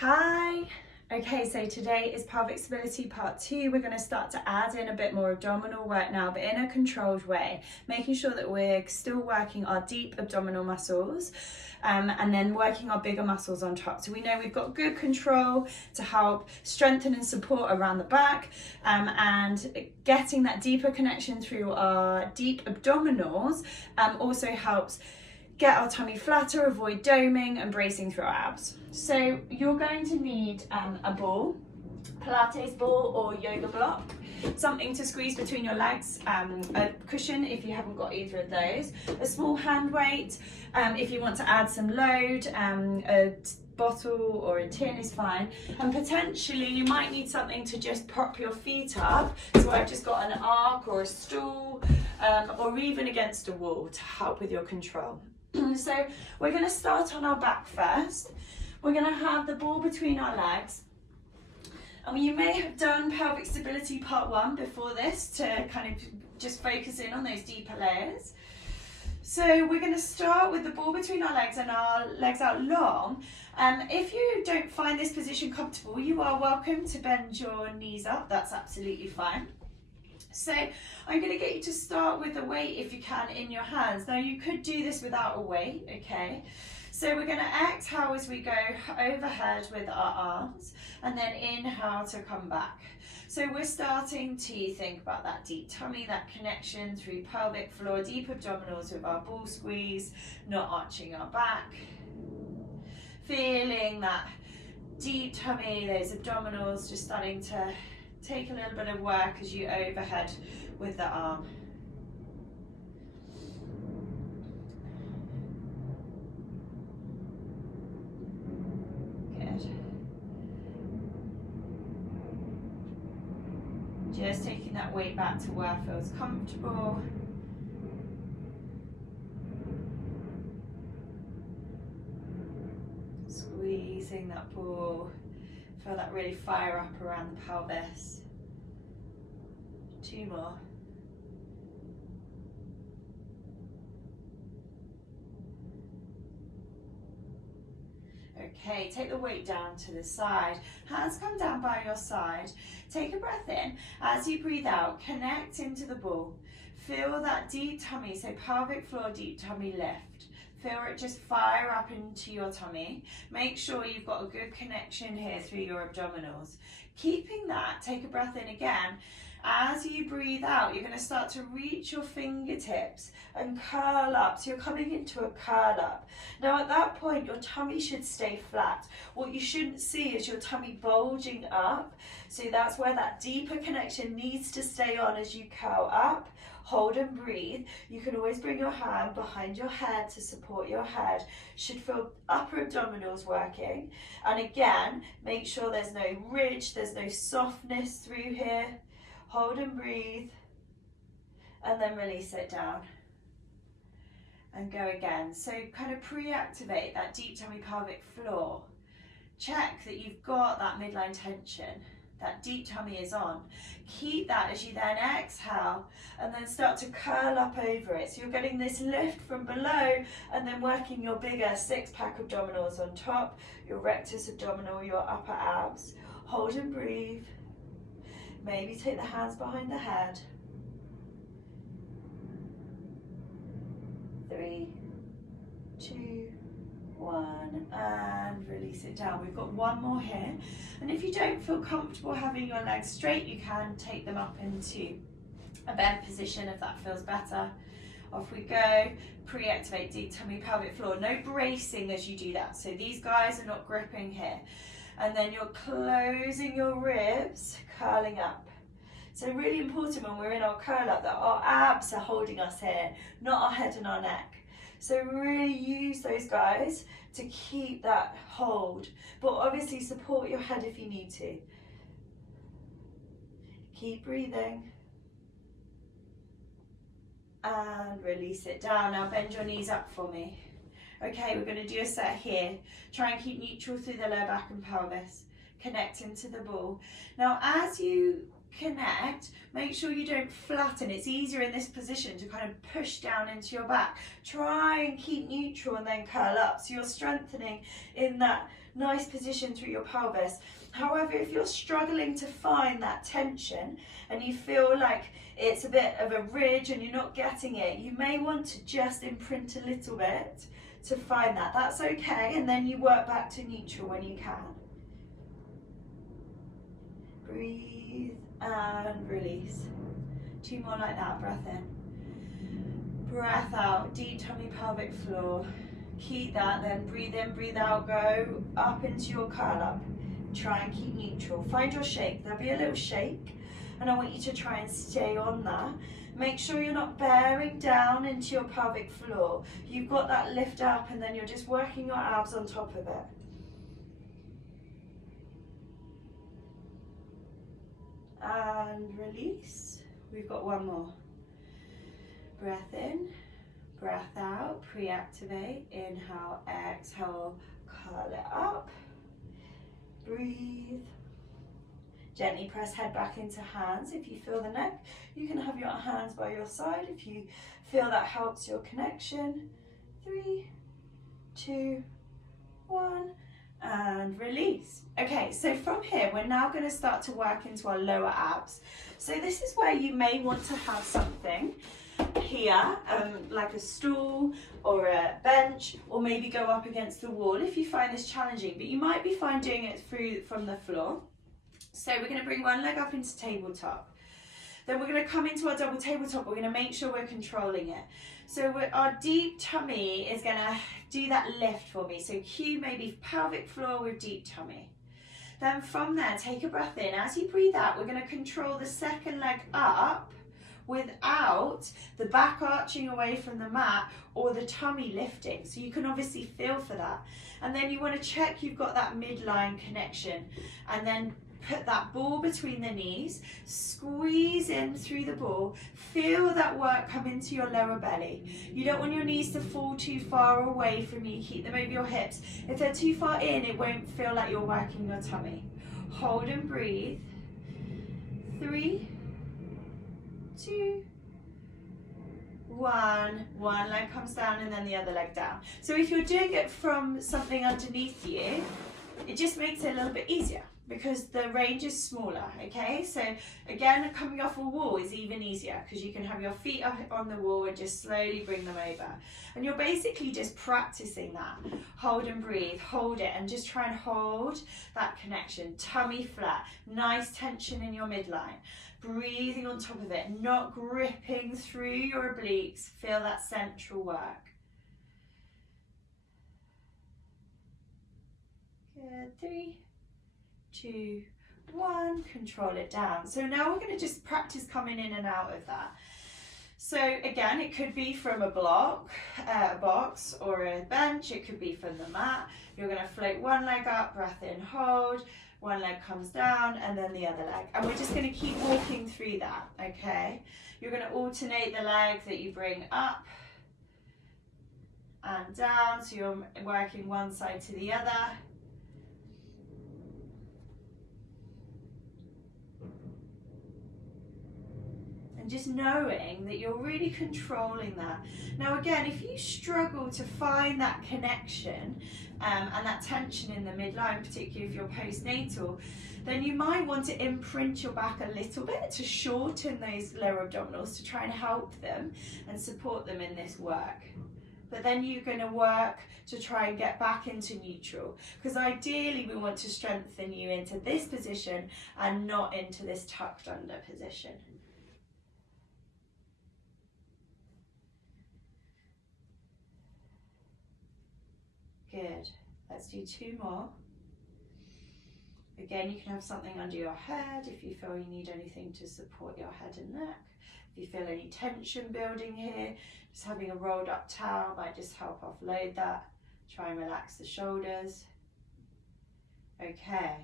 Hi. Okay, so today is pelvic stability part 2. We're going to start to add in a bit more abdominal work now, but in a controlled way, making sure that we're still working our deep abdominal muscles and then working our bigger muscles on top. So we know we've got good control to help strengthen and support around the back, and getting that deeper connection through our deep abdominals also helps get our tummy flatter, avoid doming and bracing through our abs. So you're going to need a ball, Pilates ball or yoga block, something to squeeze between your legs, a cushion if you haven't got either of those, a small hand weight if you want to add some load, a bottle or a tin is fine, and potentially you might need something to just prop your feet up. So I've just got an arc or a stool or even against a wall to help with your control. So we're going to start on our back first. We're going to have the ball between our legs. And you may have done pelvic stability part 1 before this to kind of just focus in on those deeper layers. So we're going to start with the ball between our legs and our legs out long. If you don't find this position comfortable, you are welcome to bend your knees up. That's absolutely fine. So I'm going to get you to start with a weight if you can in your hands. Now you could do this without a weight, okay? So we're going to exhale as we go overhead with our arms and then inhale to come back. So we're starting to think about that deep tummy, that connection through pelvic floor, deep abdominals with our ball squeeze, not arching our back. Feeling that deep tummy, those abdominals just starting to take a little bit of work as you overhead with the arm. Good. Just taking that weight back to where it feels comfortable. Squeezing that ball. Feel that really fire up around the pelvis. 2 more. Okay, take the weight down to the side. Hands come down by your side. Take a breath in. As you breathe out, connect into the ball. Feel that deep tummy, so pelvic floor, deep tummy lift. Feel it just fire up into your tummy. Make sure you've got a good connection here through your abdominals. Keeping that, take a breath in again. As you breathe out, you're going to start to reach your fingertips and curl up. So you're coming into a curl up. Now at that point, your tummy should stay flat. What you shouldn't see is your tummy bulging up. So that's where that deeper connection needs to stay on as you curl up. Hold and breathe. You can always bring your hand behind your head to support your head. Should feel upper abdominals working. And again, make sure there's no ridge, there's no softness through here. Hold and breathe. And then release it down. And go again. So kind of pre-activate that deep tummy pelvic floor. Check that you've got that midline tension. That deep tummy is on. Keep that as you then exhale and then start to curl up over it. So you're getting this lift from below and then working your bigger 6-pack abdominals on top, your rectus abdominal, your upper abs. Hold and breathe. Maybe take the hands behind the head. 3, 2, 1, and release it down. We've got 1 more here. And if you don't feel comfortable having your legs straight, you can take them up into a bent position if that feels better. Off we go. Pre-activate deep tummy, pelvic floor. No bracing as you do that. So these guys are not gripping here. And then you're closing your ribs, curling up. So really important when we're in our curl up that our abs are holding us here, not our head and our neck. So really use those guys to keep that hold, but obviously support your head if you need to. Keep breathing. And release it down. Now bend your knees up for me. Okay, we're going to do a set here. Try and keep neutral through the lower back and pelvis. Connect into the ball. Now as you connect, make sure you don't flatten. It's easier in this position to kind of push down into your back. Try and keep neutral and then curl up. So you're strengthening in that Nice position through your pelvis. However, if you're struggling to find that tension and you feel like it's a bit of a ridge and you're not getting it, you may want to just imprint a little bit to find that. That's okay, and then you work back to neutral when you can. Breathe and release. 2 more like that. Breath in, breath out, deep tummy, pelvic floor. Keep that, then breathe in, breathe out, go up into your curl up. Try and keep neutral. Find your shake. There'll be a little shake, and I want you to try and stay on that. Make sure you're not bearing down into your pelvic floor. You've got that lift up, and then you're just working your abs on top of it. And release. We've got 1 more. Breath in, breath out, pre-activate. Inhale, exhale, curl it up. Breathe. Gently press head back into hands. If you feel the neck, you can have your hands by your side if you feel that helps your connection. 3, 2, 1, and release. Okay, so from here, we're now going to start to work into our lower abs. So this is where you may want to have something here, like a stool or a bench, or maybe go up against the wall if you find this challenging, but you might be fine doing it from the floor. So we're going to bring one leg up into tabletop. Then we're going to come into our double tabletop. We're going to make sure we're controlling it. So our deep tummy is going to do that lift for me. So cue maybe pelvic floor with deep tummy. Then from there, take a breath in. As you breathe out, we're going to control the second leg up without the back arching away from the mat or the tummy lifting. So you can obviously feel for that. And then you want to check you've got that midline connection, and then put that ball between the knees, squeeze in through the ball, feel that work come into your lower belly. You don't want your knees to fall too far away from you, keep them over your hips. If they're too far in, it won't feel like you're working your tummy. Hold and breathe. 3, 2, 1. One leg comes down and then the other leg down. So if you're doing it from something underneath you, it just makes it a little bit easier because the range is smaller, okay? So again, coming off a wall is even easier because you can have your feet up on the wall and just slowly bring them over. And you're basically just practicing that. Hold and breathe, hold it, and just try and hold that connection. Tummy flat, nice tension in your midline. Breathing on top of it, not gripping through your obliques. Feel that central work. Good, 3, 2, 1, control it down. So now we're going to just practice coming in and out of that. So again, it could be from a block, a box or a bench, it could be from the mat. You're going to float one leg up, breath in, hold, one leg comes down and then the other leg. And we're just going to keep walking through that, okay? You're going to alternate the leg that you bring up and down, so you're working one side to the other. Just knowing that you're really controlling that. Now again, if you struggle to find that connection and that tension in the midline, particularly if you're postnatal, then you might want to imprint your back a little bit to shorten those lower abdominals to try and help them and support them in this work. But then you're going to work to try and get back into neutral, because ideally we want to strengthen you into this position and not into this tucked under position. Good. Let's do 2 more. Again, you can have something under your head if you feel you need anything to support your head and neck. If you feel any tension building here, just having a rolled up towel might just help offload that. Try and relax the shoulders. Okay.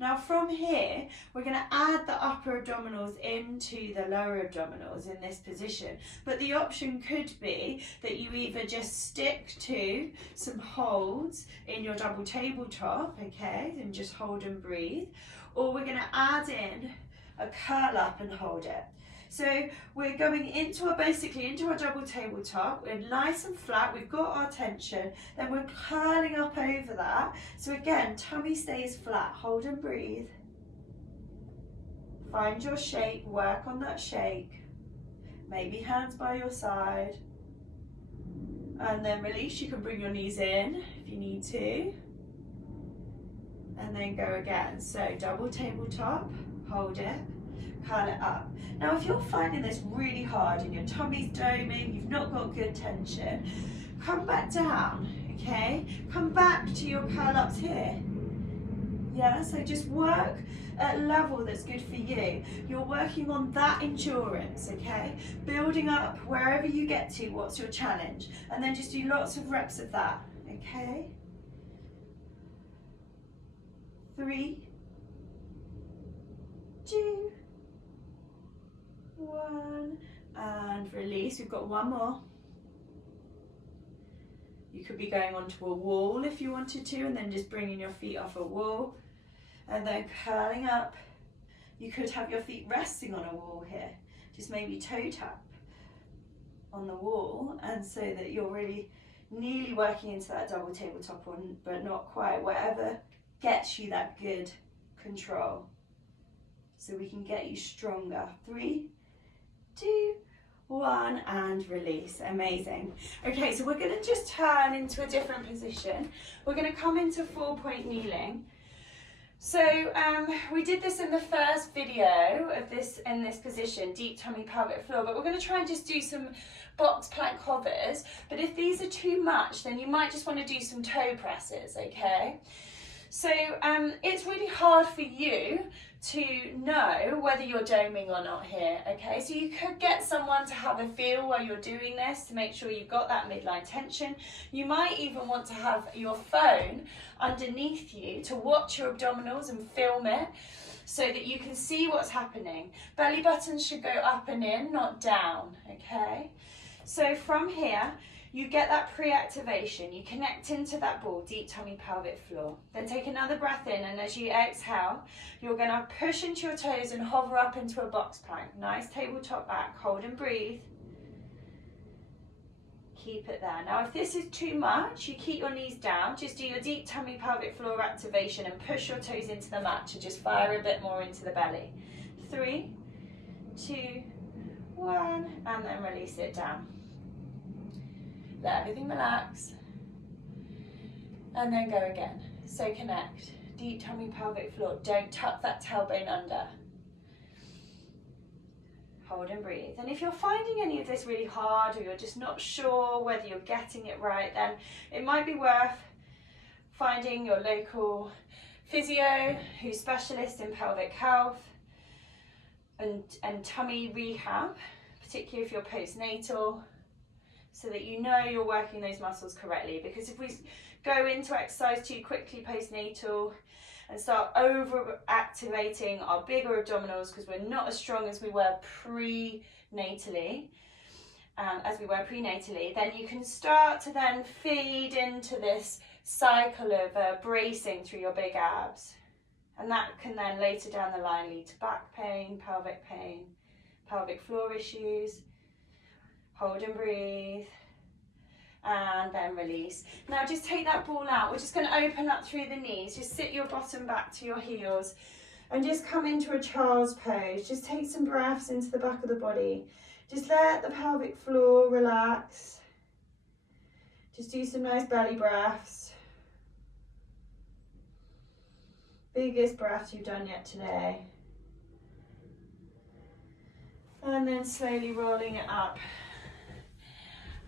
Now from here, we're going to add the upper abdominals into the lower abdominals in this position. But the option could be that you either just stick to some holds in your double tabletop, okay, and just hold and breathe, or we're going to add in a curl up and hold it. So we're going into basically into our double tabletop. We're nice and flat, we've got our tension, then we're curling up over that. So again, tummy stays flat, hold and breathe. Find your shape, work on that shake. Maybe hands by your side. And then release, you can bring your knees in if you need to. And then go again. So double tabletop, hold it, curl it up. Now if you're finding this really hard and your tummy's doming, you've not got good tension, come back down, okay? Come back to your curl ups here. Yeah, so just work at a level that's good for you. You're working on that endurance, okay? Building up wherever you get to, what's your challenge? And then just do lots of reps of that, okay? 3, 2, 1, and release. We've got one more. You could be going onto a wall if you wanted to, and then just bringing your feet off a wall, and then curling up. You could have your feet resting on a wall here, just maybe toe tap on the wall, and so that you're really nearly working into that double tabletop one, but not quite, whatever gets you that good control, so we can get you stronger. 3, 2, 1, and release. Amazing. Okay, so we're going to just turn into a different position. We're going to come into 4-point kneeling. So we did this in the first video of this in this position, deep tummy pelvic floor, but we're going to try and just do some box plank hovers. But if these are too much, then you might just want to do some toe presses, okay? So it's really hard for you to know whether you're doming or not here, okay? So you could get someone to have a feel while you're doing this to make sure you've got that midline tension. You might even want to have your phone underneath you to watch your abdominals and film it so that you can see what's happening. Belly buttons should go up and in, not down, okay? So from here, you get that pre-activation, you connect into that ball, deep tummy pelvic floor. Then take another breath in, and as you exhale, you're gonna push into your toes and hover up into a box plank. Nice tabletop back, hold and breathe. Keep it there. Now if this is too much, you keep your knees down, just do your deep tummy pelvic floor activation and push your toes into the mat to just fire a bit more into the belly. 3, 2, 1, and then release it down. Let everything relax, and then go again. So connect, deep tummy pelvic floor. Don't tuck that tailbone under. Hold and breathe. And if you're finding any of this really hard, or you're just not sure whether you're getting it right, then it might be worth finding your local physio who's specialist in pelvic health and tummy rehab, particularly if you're postnatal, so that you know you're working those muscles correctly. Because if we go into exercise too quickly postnatal and start over activating our bigger abdominals because we're not as strong as we were prenatally, then you can start to then feed into this cycle of bracing through your big abs, and that can then later down the line lead to back pain, pelvic floor issues. Hold and breathe, and then release. Now just take that ball out. We're just going to open up through the knees. Just sit your bottom back to your heels and just come into a child's pose. Just take some breaths into the back of the body. Just let the pelvic floor relax. Just do some nice belly breaths. Biggest breath you've done yet today. And then slowly rolling it up.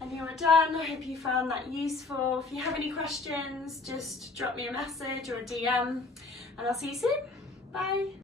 And you are done. I hope you found that useful. If you have any questions, just drop me a message or a DM, and I'll see you soon. Bye.